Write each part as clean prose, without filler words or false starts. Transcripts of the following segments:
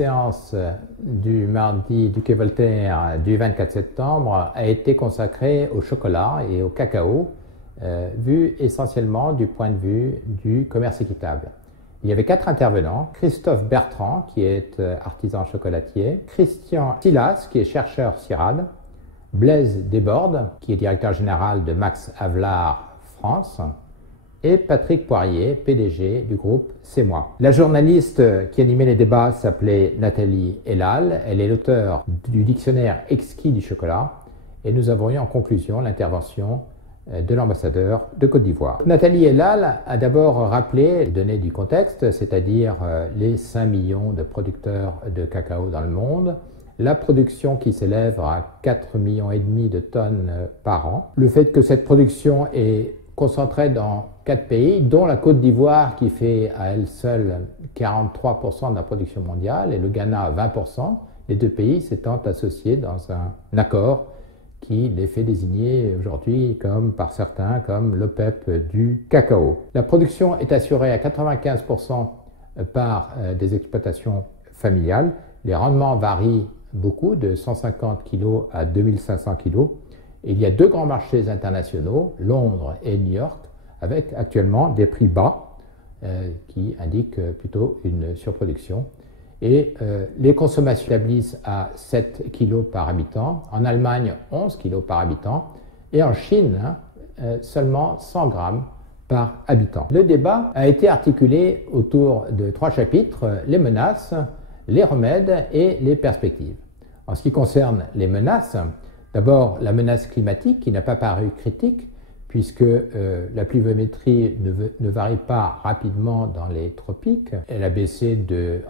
séance du mardi du Quai Voltaire du 24 septembre a été consacrée au chocolat et au cacao, vu essentiellement du point de vue du commerce équitable. Il y avait 4 intervenants: Christophe Bertrand, qui est artisan chocolatier, Christian Silas, qui est chercheur CIRAD, Blaise Desbordes, qui est directeur général de Max Havelaar France, et Patrick Poirier, PDG du groupe C'est Moi. La journaliste qui animait les débats s'appelait Nathalie Elal. Elle est l'auteure du dictionnaire exquis du chocolat, et nous avons eu en conclusion l'intervention de l'ambassadeur de Côte d'Ivoire. Nathalie Elal a d'abord rappelé les données du contexte, c'est-à-dire les 5 millions de producteurs de cacao dans le monde, la production qui s'élève à 4,5 millions de tonnes par an, le fait que cette production est concentrée dans 4 pays, dont la Côte d'Ivoire qui fait à elle seule 43% de la production mondiale et le Ghana 20%, les 2 pays s'étant associés dans un accord qui les fait désigner aujourd'hui par certains comme l'OPEP du cacao. La production est assurée à 95% par des exploitations familiales. Les rendements varient beaucoup, de 150 kg à 2500 kg. Et il y a 2 grands marchés internationaux, Londres et New York, avec actuellement des prix bas qui indiquent plutôt une surproduction. Et les consommations s'établissent à 7 kg par habitant, en Allemagne 11 kg par habitant, et en Chine seulement 100 grammes par habitant. Le débat a été articulé autour de 3 chapitres: les menaces, les remèdes et les perspectives. En ce qui concerne les menaces, d'abord la menace climatique qui n'a pas paru critique, puisque la pluviométrie ne varie pas rapidement dans les tropiques. Elle a baissé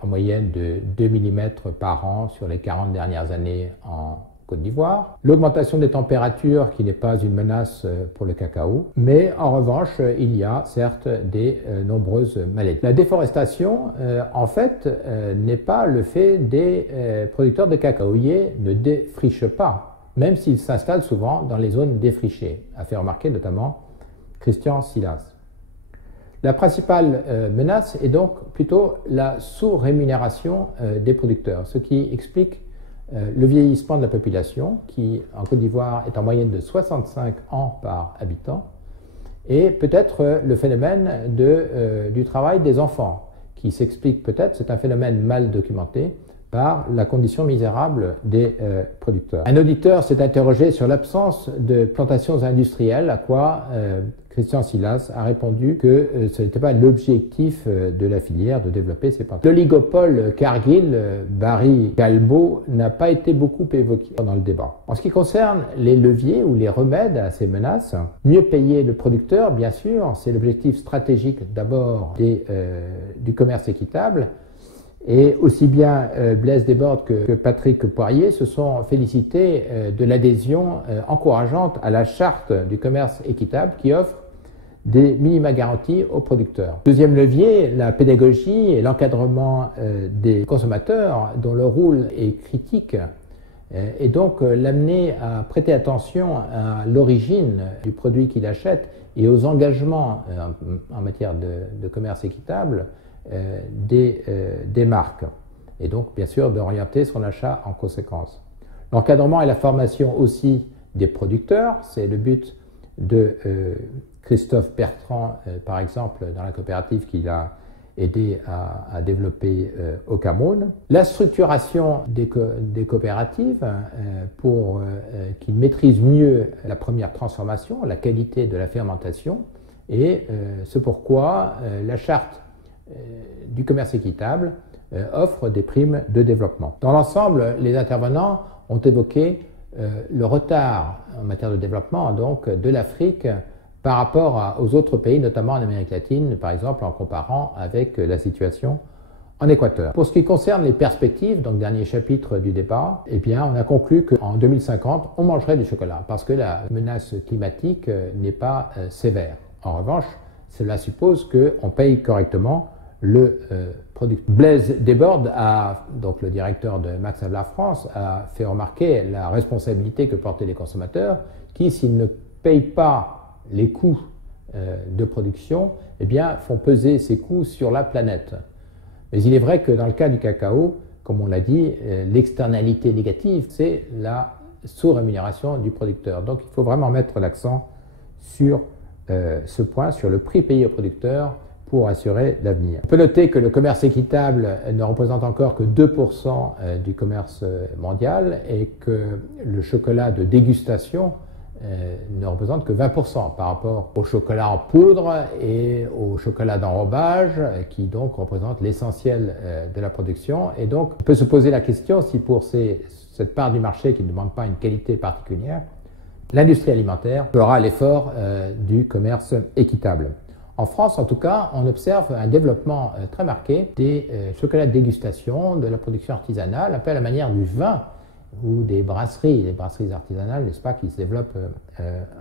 en moyenne de 2 mm par an sur les 40 dernières années en Côte d'Ivoire. L'augmentation des températures qui n'est pas une menace pour le cacao, mais en revanche, il y a certes des nombreuses maladies. La déforestation, en fait, n'est pas le fait des producteurs de cacaoyers, ne défrichent pas, même s'ils s'installent souvent dans les zones défrichées, a fait remarquer notamment Christian Silas. La principale menace est donc plutôt la sous-rémunération des producteurs, ce qui explique le vieillissement de la population, qui en Côte d'Ivoire est en moyenne de 65 ans par habitant, et peut-être le phénomène du travail des enfants, qui s'explique peut-être, c'est un phénomène mal documenté, par la condition misérable des producteurs. Un auditeur s'est interrogé sur l'absence de plantations industrielles, à quoi Christian Silas a répondu que ce n'était pas l'objectif de la filière de développer ces plantations. L'oligopole Cargill-Barry-Callebaut n'a pas été beaucoup évoqué pendant le débat. En ce qui concerne les leviers ou les remèdes à ces menaces, mieux payer le producteur, bien sûr, c'est l'objectif stratégique d'abord du commerce équitable. Et aussi bien Blaise Desbordes que Patrick Poirier se sont félicités de l'adhésion encourageante à la charte du commerce équitable qui offre des minima garantis aux producteurs. Deuxième levier, la pédagogie et l'encadrement des consommateurs dont le rôle est critique, et donc l'amener à prêter attention à l'origine du produit qu'il achète et aux engagements en matière de commerce équitable des marques, et donc bien sûr d'orienter son achat en conséquence. L'encadrement et la formation aussi des producteurs, c'est le but de Christophe Bertrand, par exemple, dans la coopérative qu'il a aidé à développer au Cameroun. La structuration des coopératives pour qu'ils maîtrisent mieux la première transformation, la qualité de la fermentation, et ce pourquoi la charte du commerce équitable offre des primes de développement. Dans l'ensemble, les intervenants ont évoqué le retard en matière de développement donc de l'Afrique par rapport aux autres pays, notamment en Amérique latine, par exemple en comparant avec la situation en Équateur. Pour ce qui concerne les perspectives, donc dernier chapitre du débat, eh bien, on a conclu qu'en 2050, on mangerait du chocolat parce que la menace climatique n'est pas sévère. En revanche, cela suppose qu'on paye correctement le producteur. Blaise Desbordes, donc le directeur de Max Havelaar France, a fait remarquer la responsabilité que portaient les consommateurs qui, s'ils ne payent pas les coûts de production, eh bien, font peser ces coûts sur la planète. Mais il est vrai que dans le cas du cacao, comme on l'a dit, l'externalité négative, c'est la sous-rémunération du producteur. Donc il faut vraiment mettre l'accent sur ce point, sur le prix payé au producteur pour assurer l'avenir. On peut noter que le commerce équitable ne représente encore que 2% du commerce mondial et que le chocolat de dégustation ne représente que 20% par rapport au chocolat en poudre et au chocolat d'enrobage qui donc représentent l'essentiel de la production. Et donc on peut se poser la question si pour cette part du marché qui ne demande pas une qualité particulière, l'industrie alimentaire fera l'effort du commerce équitable. En France, en tout cas, on observe un développement très marqué des chocolats de dégustation, de la production artisanale, un peu à la manière du vin ou des brasseries artisanales, n'est-ce pas, qui se développent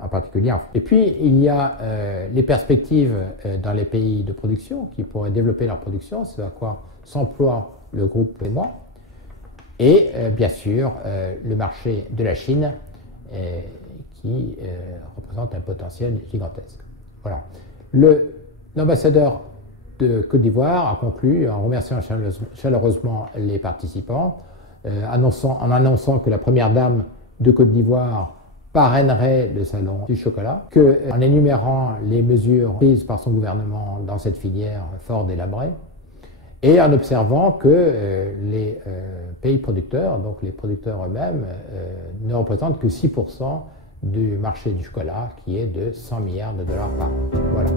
en particulier en France. Et puis, il y a les perspectives dans les pays de production qui pourraient développer leur production, c'est à quoi s'emploie le groupe et moi. Et bien sûr, le marché de la Chine qui représente un potentiel gigantesque. Voilà. L'ambassadeur de Côte d'Ivoire a conclu en remerciant chaleureusement les participants, en annonçant que la première dame de Côte d'Ivoire parrainerait le salon du chocolat, en énumérant les mesures prises par son gouvernement dans cette filière fort délabrée, et en observant que les pays producteurs, donc les producteurs eux-mêmes, ne représentent que 6% du marché du chocolat qui est de 100 milliards de dollars par an. Voilà.